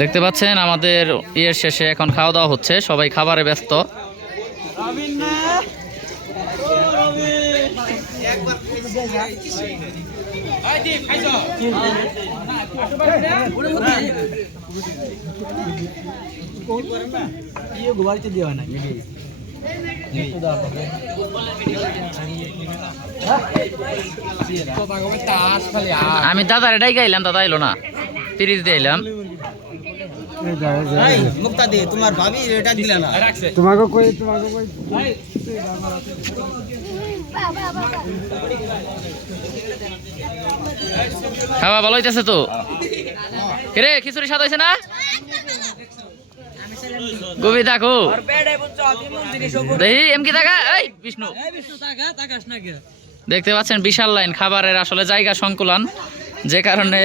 দেখতে পাচ্ছেন আমাদের ইয়ের শেষে এখন খাওয়া দাওয়া হচ্ছে, সবাই খাবারে ব্যস্ত। আমি দাদার এটাই গাইলাম, দাদা এলো না, পিরিচ দিয়ে এলাম। তোমার ভাবি এটা দিলে না তোমাকে কই তোমাকে কই খাওয়া ভালো হইতেছে তো? রে খিচুড়ি স্বাদ হয়েছে না? গভি দেখো দেখি এমকি দেখা এই বিষ্ণু দেখতে পাচ্ছেন বিশাল লাইন খাবারের, আসলে জায়গা সংকুলন, যে কারণে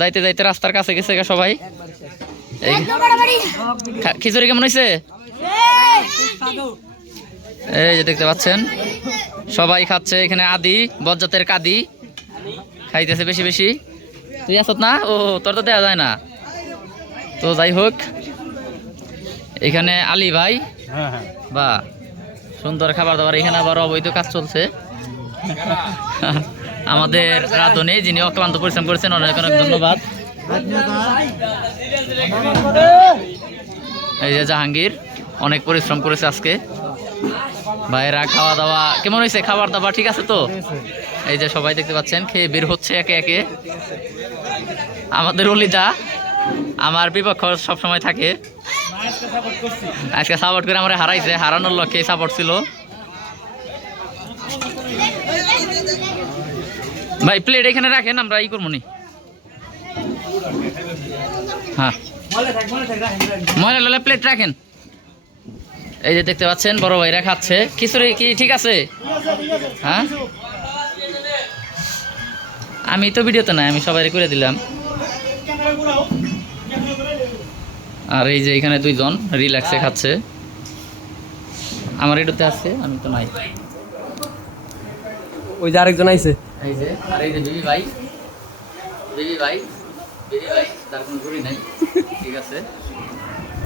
যাইতে যাইতে রাস্তার কাছে গেছে সবাই। খিচুড়ি কেমন হয়েছে? এই যে দেখতে পাচ্ছেন সবাই খাচ্ছে এখানে। আদি বজ্জাতের কাদি খাইতেছে বেশি বেশি। তুই আসত না? ও তোর তো দেওয়া যায় না। তো যাই হোক, এখানে আলী ভাই বা সুন্দর খাবার দাবার। এখানে আবার অবৈধ কাজ চলছে। আমাদের রাধুনী যিনি অক্লান্ত পরিশ্রম করেছেন, অনেক অনেক ধন্যবাদ। এই যে জাহাঙ্গীর অনেক পরিশ্রম করেছে আজকে। ভাইয়েরা খাওয়া দাওয়া কেমন হয়েছে? খাবার দাবার ঠিক আছে তো? এই যে সবাই দেখতে পাচ্ছেন খেয়ে বের হচ্ছে একে একে। আমাদের অলিদা আমার বিপক্ষ সবসময় থাকে, আজকে সাপোর্ট করে আমরা হারাইছে, হারানোর লক্ষ্যে সাপোর্ট ছিল। ভাই প্লেট এখানে রাখেন, আমরা ই করবো নি। হ্যাঁ ময়লা লালে প্লেট রাখেন। এই যে দেখতে পাচ্ছেন বড় ভাইরা খাচ্ছে খিচুড়ি। কি ঠিক আছে? হ্যাঁ আমি তো ভিডিওতে নাই, আমি সবাই করে দিলাম। আর এই যে এখানে দুইজন রিল্যাক্সে খাচ্ছে। আমার এটাতে আছে, আমি তো নাই। ওই যে আরেকজন আইছে। এই যে আর এই যে বিবি ভাই, বিবি ভাই, বিবি ভাই, তার কোনো জুড়ি নাই। ঠিক আছে,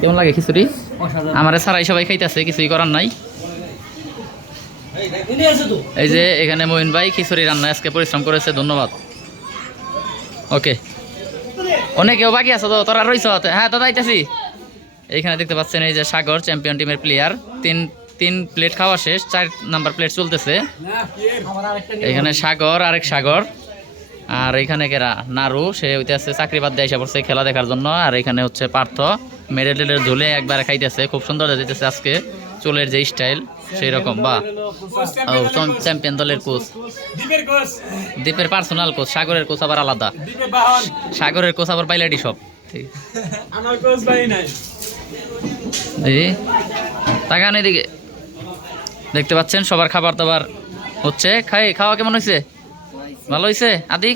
কেমন লাগে খিচুড়ি? আমারে সারাই সবাই খাইতেছে, কিছুই করার নাই। এই যে এখানে মঈন ভাই খিচুড়ি রান্না আজকে পরিশ্রম করেছে, ধন্যবাদ। ওকে, অনেকেও বাকি আছে তো, তোরা রইছ? হ্যাঁ দাদা আইতেছি। এইখানে দেখতে পাচ্ছেন এই যে সাগর চ্যাম্পিয়ন টিমের প্লেয়ার, তিন প্লেট খাওয়া শেষ, 4 নাম্বার প্লেট চলতেছে। এখানে সাগর, আরেক সাগর, আর এখানে কেরা নারু, সে হইতেছে চাকরি বাদ দিয়ে এসে পড়ছে খেলা দেখার জন্য। আর এখানে হচ্ছে পার্থ মেডেলের ঝুলে একবারে খাইতেছে, খুব সুন্দর দিতেছে আজকে চুলের যে স্টাইল সেই রকম। বা চ্যাম্পিয়ন দলের কোচ, দীপের পার্সোনাল কোচ, সাগরের কোচ আবার আলাদা, সাগরের কোচ আবার বাইলাটি সব। তাকান এদিকে, দেখতে পাচ্ছেন সবার খাবার দাবার হচ্ছে। খাওয়া কেমন হয়েছে? ভালো হয়েছে? আদি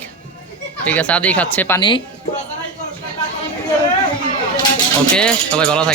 ঠিক আছে, আদি খাচ্ছে পানি। ওকে, সবাই ভালো থাকে।